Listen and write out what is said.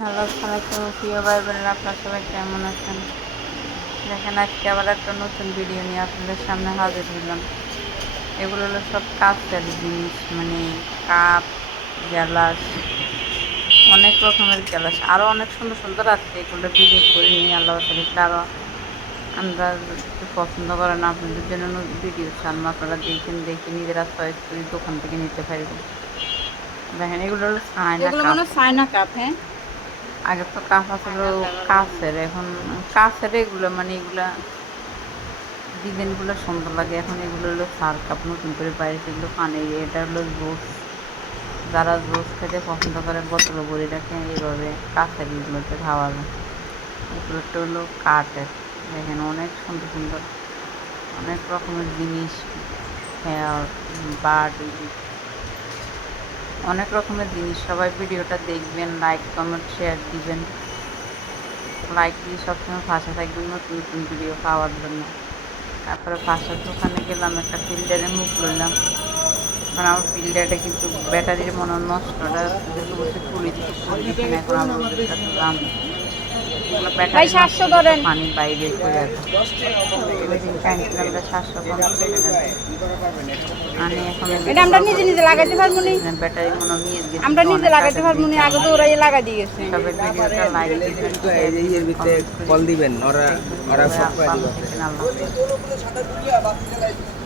Hello, আসসালামাইকুম প্রিয় ভাই বোনেরা, আপনারা সবাই কেমন আছেন? দেখেন, আজকে আবার একটা নতুন ভিডিও নিয়ে আপনাদের সামনে হাজির হলাম। এগুলো হলো সব কাঁচের জিনিস, মানে কাপ, গ্লাস, অনেক রকমের গ্লাস, আরও অনেক সুন্দর সুন্দর আছে। এগুলো ভিডিও করে নিয়ে আল্লাহ তাআলা আরও আমরা যদি পছন্দ করেন আপনাদের জন্য ভিডিও চান, আপনারা দেখে নিজেরা চয়েস করে দোকান থেকে নিতে পারবেন। দেখেন, এগুলো হলো চায়না এগুলো কাপ। মনে হয় চায়না কাপ। হ্যাঁ, আগে তো কাপ আসলে কাচের, এখন কাচের এগুলো, মানে এগুলা ডিজাইনগুলো সুন্দর লাগে। এখন এগুলো হলো সার কাপ, নতুন করে বাইরে এগুলো পানি। এটা হলো জুস, যারা জুস খেতে পছন্দ করে বোতলে ভরে রাখে এইভাবে কাচের এগুলোতে খাওয়া যায়। এগুলোটা হলো কাঠের। দেখেন, অনেক সুন্দর সুন্দর অনেক রকমের জিনিস, হেয়ার বার্ড, অনেক রকমের জিনিস। সবাই ভিডিওটা দেখবেন, লাইক কমেন্ট শেয়ার দিবেন। লাইক দিয়ে সবসময় পাশে থাকবেন নতুন নতুন ভিডিও পাওয়ার জন্য। তারপরে পাশের দোকানে গেলাম, একটা ফিল্টারের মুখ লইলাম। কারণ আমার ফিল্টারটা কিন্তু ব্যাটারির মনে হয় নষ্টটা যেহেতু বসে তুলে দিতে দেখেন। এখন আমার ওদের কাছে দাম, এগুলো ভাই ব্যাটারি নষ্ট 700 হলে তো ধরেন। পানি বাইরে করে আছে। ওই দিন টাইমছিলাম 750 টাকা দিয়ে আনি। এখন এটা আমরা নিজে নিজে লাগাইতে পারবো নি। ব্যাটারি মনে হয় নিয়ে গেছে, আমরা তো নিজে অনেক টাকা লাগাইতে পারবো নি, দিয়েছে আগে তো আমাকে। ওরাই লাগাই দিয়ে গেছে। সবাই ভিডিওটা লাইক দিবেন, শেয়ার দিবেন, কমেন্ট করে কল দিবেন, ওরা সবাই সব করে ভালো দিবে। থাকেন। আল্লাহ হাফেজ।